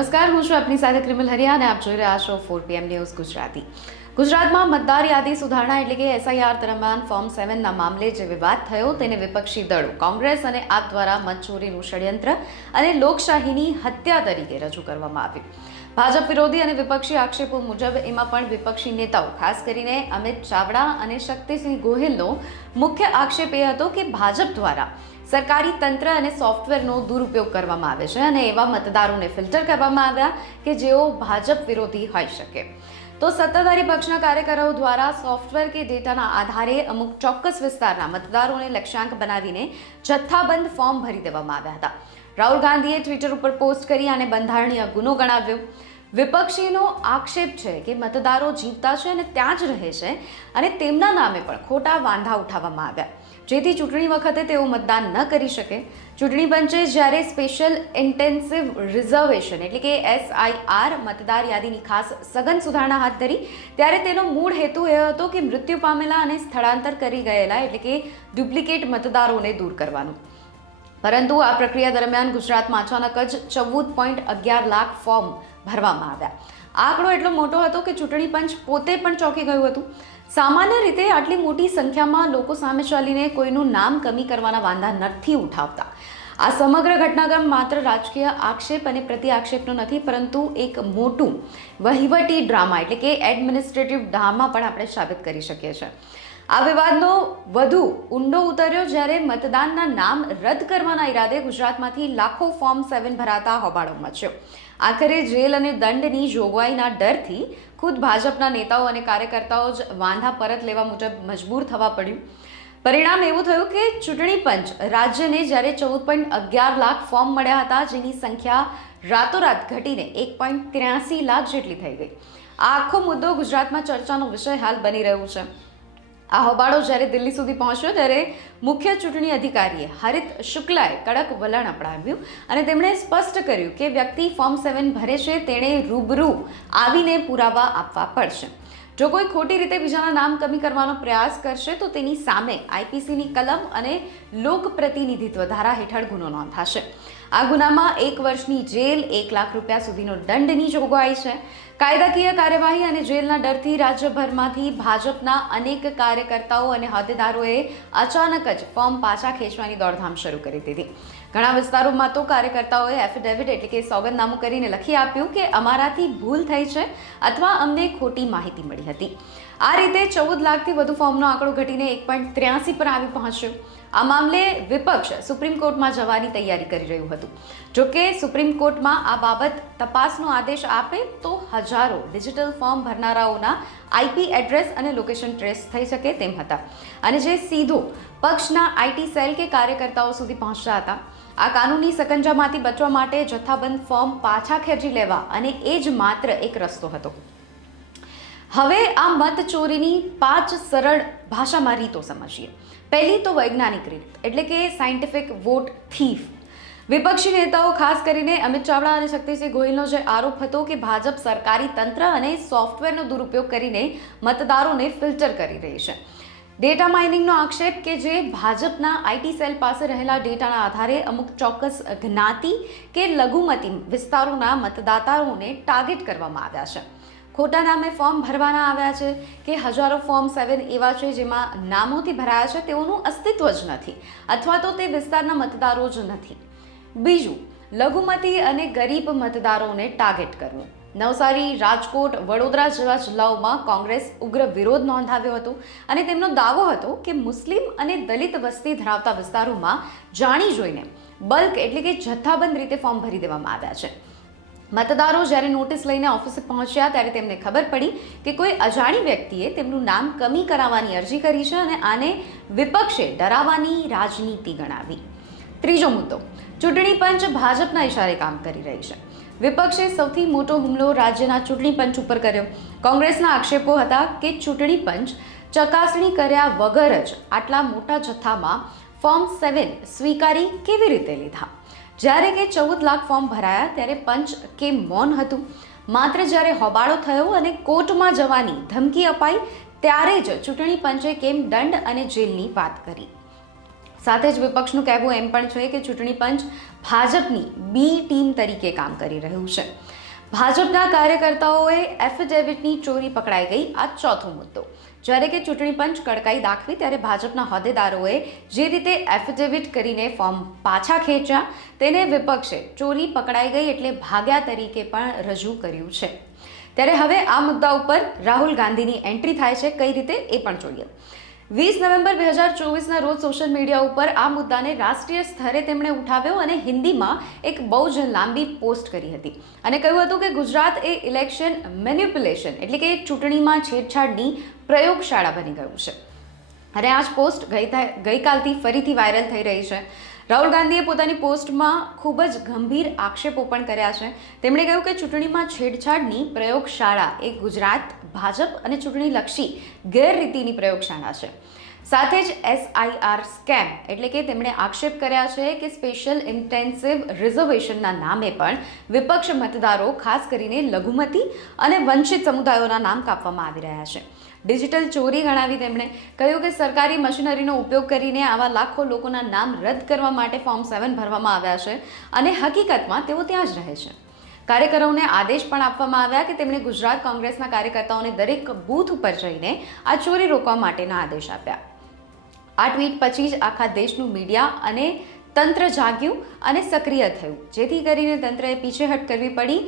નમસ્કાર, હું છું આપની સાથે ક્રિમિલ હરિયા અને આપ જોઈ રહ્યા છો 4 PM ન્યૂઝ ગુજરાતી. ગુજરાતમાં મતદાર યાદી સુધારણા એટલે કે SIR દરમિયાન ફોર્મ 7ના મામલે જે વિવાદ થયો તેને વિપક્ષી દળો કોંગ્રેસ અને આપ દ્વારા મતચોરીનું ષડયંત્ર અને લોકશાહીની હત્યા તરીકે રજૂ કરવામાં આવ્યું. ભાજપ વિરોધી અને વિપક્ષી આક્ષેપો મુજબ એમાં પણ વિપક્ષી નેતાઓ ખાસ કરીને અમિત ચાવડા અને શક્તિસિંહ ગોહિલનો મુખ્ય આક્ષેપ એ હતો કે ભાજપ દ્વારા સરકારી તંત્ર અને સોફ્ટવેરનો દુરુપયોગ કરવામાં આવે છે અને એવા મતદારોને ફિલ્ટર કરવામાં આવ્યા કે જેઓ ભાજપ વિરોધી હોઈ શકે. તો સત્તાધારી પક્ષના કાર્યકરો દ્વારા સોફ્ટવેર કે ડેટાના આધારે અમુક ચોક્કસ વિસ્તારના મતદારોને લક્ષ્યાંક બનાવીને જથ્થાબંધ ફોર્મ ભરી દેવામાં આવ્યા હતા. રાહુલ ગાંધીએ ટ્વિટર ઉપર પોસ્ટ કરી આને બંધારણીય ગુનો ગણાવ્યો. વિપક્ષીનો આક્ષેપ છે કે મતદારો જીવતા છે અને ત્યાં જ રહે છે અને તેમના નામે પણ ખોટા વાંધા ઉઠાવવામાં આવ્યા, જેથી ચૂંટણી વખતે તેઓ મતદાન ન કરી શકે. ચૂંટણી પંચે જ્યારે સ્પેશિયલ ઇન્ટેન્સિવ રિઝર્વેશન એટલે કે SIR મતદાર યાદીની ખાસ સઘન સુધારણા હાથ ધરી ત્યારે તેનો મૂળ હેતુ એ હતો કે મૃત્યુ પામેલા અને સ્થળાંતર કરી ગયેલા એટલે કે ડુપ્લિકેટ મતદારોને દૂર કરવાનું. પરંતુ આ પ્રક્રિયા દરમિયાન ગુજરાતમાં અચાનક જ 14.11 લાખ ફોર્મ ભરવામાં આવ્યા. આ આંકડો એટલો મોટો હતો કે ચૂંટણી પંચ પોતે પણ ચોંકી ગયું હતું. સામાન્ય રીતે આટલી મોટી સંખ્યામાં લોકો સામે ચાલીને કોઈનું નામ કમી કરવાના વાંધા નથી ઉઠાવતા. આ સમગ્ર ઘટનાક્રમ માત્ર રાજકીય આક્ષેપ અને પ્રતિ આક્ષેપનો નથી, પરંતુ એક મોટું વહીવટી ડ્રામા એટલે કે એડમિનિસ્ટ્રેટિવ ડ્રામા પણ આપણે સાબિત કરી શકીએ છીએ. આ વિવાદનો વધુ ઊંડો ઉતર્યો જ્યારે મતદાનના નામ રદ કરવાના ઈરાદે ગુજરાતમાંથી લાખો ફોર્મ 7 ભરાતા હોબાળો મચ્યો. આખરે જેલ અને દંડની જોગવાઈના ડરથી ખુદ ભાજપના નેતાઓ અને કાર્યકર્તાઓ જ વાંધા પરત લેવા મુજબ મજબૂર થવા પડ્યું. પરિણામ એવું થયું કે ચૂંટણી પંચ રાજ્યને જ્યારે 14.11 લાખ ફોર્મ મળ્યા હતા, જેની સંખ્યા રાતોરાત ઘટીને 1.83 લાખ જેટલી થઈ ગઈ. આ આખો મુદ્દો ગુજરાતમાં ચર્ચાનો વિષય હાલ બની રહ્યો છે. આ હોબાળો જ્યારે દિલ્હી સુધી પહોંચ્યો ત્યારે મુખ્ય ચૂંટણી અધિકારીએ હરિત શુક્લાએ કડક વલણ અપનાવ્યું અને તેમણે સ્પષ્ટ કર્યું કે વ્યક્તિ ફોર્મ 7 ભરે છે તેણે રૂબરૂ આવીને પુરાવા આપવા પડશે. જો કોઈ ખોટી રીતે બીજાના નામ કમી કરવાનો પ્રયાસ કરશે તો તેની સામે IPCની કલમ અને લોક પ્રતિનિધિત્વ ધારા હેઠળ ગુનો નોંધાશે. આ ગુનામાં 1 વર્ષની જેલ, 1 લાખ રૂપિયા સુધીનો દંડની જોગવાઈ છે. કાયદાકીય કાર્યવાહી અને જેલના ડરથી રાજ્યભરમાંથી ભાજપના અનેક કાર્યકર્તાઓ અને હોદ્દેદારોએ અચાનક જ ફોર્મ પાછા ખેંચવાની દોડધામ શરૂ કરી દીધી. ઘણા વિસ્તારોમાં તો કાર્યકર્તાઓએ એફિડેવિટ એટલે કે સોગંદનામું કરીને લખી આપ્યું કે અમારાથી ભૂલ થઈ છે અથવા અમને ખોટી માહિતી મળી હતી. આ રીતે 14 લાખથી વધુ ફોર્મનો આંકડો ઘટીને 1.83 પર આવી પહોંચ્યો. આ મામલે વિપક્ષ સુપ્રીમ કોર્ટમાં જવાની તૈયારી કરી રહ્યું હતું. જોકે સુપ્રીમ કોર્ટમાં આ બાબત તપાસનો આદેશ આપે તો હજારો ડિજિટલ ફોર્મ ભરનારાઓના IP એડ્રેસ અને લોકેશન ટ્રેસ થઈ શકે તેમ હતા અને જે સીધો પક્ષના IT સેલ કે કાર્યકર્તાઓ સુધી પહોંચતા હતા. આ કાનૂની સકંજામાંથી બચવા માટે જથ્થાબંધ ફોર્મ પાછા ખેંચી લેવા અને એ જ માત્ર એક રસ્તો હતો. હવે આ મત ચોરીની 5 સરળ ભાષામાં રીતો સમજીએ. પહેલી તો વૈજ્ઞાનિક રીત એટલે કે સાયન્ટિફિક વોટ થીફ. વિપક્ષી નેતાઓ ખાસ કરીને અમિત ચાવડા અને શક્તિસિંહ ગોહિલનો જે આરોપ હતો કે ભાજપ સરકારી તંત્ર અને સોફ્ટવેરનો દુરુપયોગ કરીને મતદારોને ફિલ્ટર કરી રહી છે. ડેટા માઇનિંગનો આક્ષેપ કે જે ભાજપના IT સેલ પાસે રહેલા ડેટાના આધારે અમુક ચોક્કસ જ્ઞાતિ કે લઘુમતી વિસ્તારોના મતદાતાઓને ટાર્ગેટ કરવામાં આવ્યા છે. ખોટા નામે ફોર્મ ભરવાના આવ્યા છે કે હજારો ફોર્મ 7 એવા છે જેમાં નામોથી ભરાયા છે તેઓનું અસ્તિત્વ જ નથી અથવા તો તે વિસ્તારના મતદારો જ નથી. બીજું, લઘુમતી અને ગરીબ મતદારોને ટાર્ગેટ કરવું. નવસારી, રાજકોટ, વડોદરા જેવા જિલ્લાઓમાં કોંગ્રેસ ઉગ્ર વિરોધ નોંધાવ્યો હતો અને તેમનો દાવો હતો કે મુસ્લિમ અને દલિત વસ્તી ધરાવતા વિસ્તારોમાં જાણી જોઈને બલ્ક એટલે કે જથ્થાબંધ રીતે ફોર્મ ભરી દેવામાં આવ્યા છે. મતદારો જ્યારે નોટિસ લઈને ઓફિસે પહોંચ્યા ત્યારે તેમને ખબર પડી કે કોઈ અજાણી વ્યક્તિએ તેમનું નામ કમી કરાવવાની અરજી કરી છે અને આને વિપક્ષે ડરાવવાની રાજનીતિ ગણાવી. ત્રીજો મુદ્દો, ચૂંટણી પંચ ભાજપના ઇશારે કામ કરી રહી છે. વિપક્ષે સૌથી મોટો હુમલો રાજ્યના ચૂંટણી પંચ ઉપર કર્યો. કોંગ્રેસના આક્ષેપો હતા કે ચૂંટણી પંચ ચકાસણી કર્યા વગર જ આટલા મોટા જથ્થામાં ફોર્મ 7 સ્વીકારી કેવી રીતે લીધા. જ્યારે કે 14 લાખ ફોર્મ ભરાયા ત્યારે પંચ કેમ મૌન હતું. માત્ર જ્યારે હોબાળો થયો અને કોર્ટમાં જવાની ધમકી અપાઈ ત્યારે જ ચૂંટણી પંચે કેમ દંડ અને જેલની વાત કરી. સાથે જ વિપક્ષનું કહેવું એમ પણ છે કે ચૂંટણી પંચ ભાજપની બી ટીમ તરીકે કામ કરી રહ્યું છે. ભાજપના કાર્યકર્તાઓએ એફિડેવિટની ચોરી પકડાઈ ગઈ, આ ચોથો મુદ્દો. જ્યારે કે ચૂંટણી પંચ કડકાઈ દાખવી ત્યારે ભાજપના હોદ્દેદારોએ જે રીતે એફિડેવિટ કરીને ફોર્મ પાછા ખેંચ્યા તેને વિપક્ષે ચોરી પકડાઈ ગઈ એટલે ભાગ્યા તરીકે પણ રજૂ કર્યું છે. ત્યારે હવે આ મુદ્દા ઉપર રાહુલ ગાંધીની એન્ટ્રી થાય છે, કઈ રીતે એ પણ જોઈએ. 20 નવેમ્બર 2024ના રોજ સોશિયલ મીડિયા ઉપર આ મુદ્દાને રાષ્ટ્રીય સ્તરે તેમણે ઉઠાવ્યો અને હિન્દીમાં એક બહુ જ લાંબી પોસ્ટ કરી હતી અને કહ્યું હતું કે ગુજરાત એ ઇલેક્શન મેન્યુપ્યુલેશન એટલે કે ચૂંટણીમાં છેડછાડની પ્રયોગશાળા બની ગયું છે. અને આ જ પોસ્ટ ગઈકાલથી ફરીથી વાયરલ થઈ રહી છે. રાહુલ ગાંધીએ પોતાની પોસ્ટમાં ખૂબ જ ગંભીર આક્ષેપો પણ કર્યા છે. તેમણે કહ્યું કે ચૂંટણીમાં છેડછાડની પ્રયોગશાળા એ ગુજરાત ભાજપ અને ચૂંટણીલક્ષી ગેરરીતિની પ્રયોગશાળા છે. સાથે જ SIR સ્કેમ એટલે કે તેમણે આક્ષેપ કર્યા છે કે સ્પેશિયલ ઇન્ટેન્સિવ રિઝર્વેશનના નામે પણ વિપક્ષ મતદારો ખાસ કરીને લઘુમતી અને વંચિત સમુદાયોના નામ કાપવામાં આવી રહ્યા છે. ડિજિટલ ચોરી ગણાવી તેમણે કહ્યું કે સરકારી મશીનરીનો ઉપયોગ કરીને આવા લાખો લોકોના નામ રદ કરવા માટે ફોર્મ 7 ભરવામાં આવ્યા છે અને હકીકતમાં તેઓ ત્યાં જ રહે છે. કાર્યકરોને આદેશ પણ આપવામાં આવ્યા કે તેમણે ગુજરાત કોંગ્રેસના કાર્યકર્તાઓને દરેક બૂથ ઉપર જઈને આ ચોરી રોકવા માટેના આદેશ આપ્યા. આ ટ્વીટ પછી જ આખા દેશનું મીડિયા અને તંત્ર જાગ્યું અને સક્રિય થયું, જેથી કરીને તંત્રએ પીછેહટ કરવી પડી.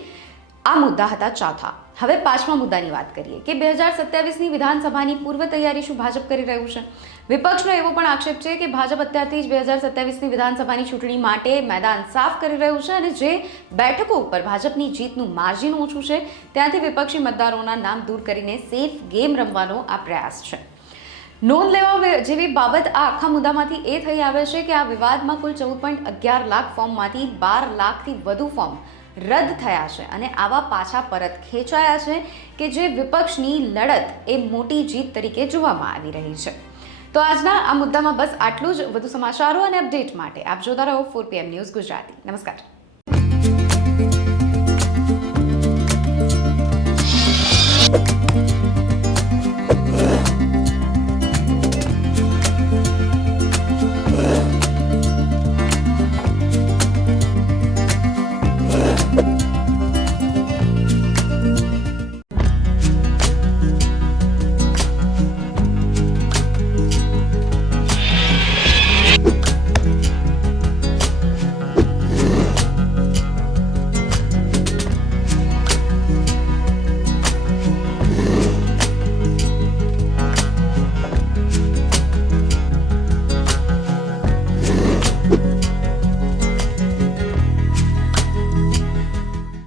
આ મુદ્દા હતા ચોથા. હવે પાંચમા મુદ્દાની વાત કરીએ કે 2027ની વિધાનસભાની પૂર્વ તૈયારી શું ભાજપ કરી રહ્યું છે. વિપક્ષનો એવો પણ આક્ષેપ છે કે ભાજપ અત્યારથી જ 2027ની વિધાનસભાની ચૂંટણી માટે મેદાન સાફ કરી રહ્યું છે અને જે બેઠકો ઉપર ભાજપની જીતનું માર્જિન ઓછું છે ત્યાંથી વિપક્ષી મતદારોના નામ દૂર કરીને સેફ ગેમ રમવાનો આ પ્રયાસ છે. નોંધ લેવા જેવી બાબત આ આખા મુદ્દામાંથી એ થઈ આવે છે કે આ વિવાદમાં કુલ 14.11 લાખ ફોર્મમાંથી 12 લાખથી વધુ ફોર્મ રદ થયા છે અને આવા પાછા પરત ખેંચાયા છે કે જે વિપક્ષની લડત એ મોટી જીત તરીકે જોવામાં આવી રહી છે. તો આજના આ મુદ્દામાં બસ આટલું જ. વધુ સમાચારો અને અપડેટ માટે આપ જોતા રહો 4PM ન્યૂઝ ગુજરાતી. નમસ્કાર.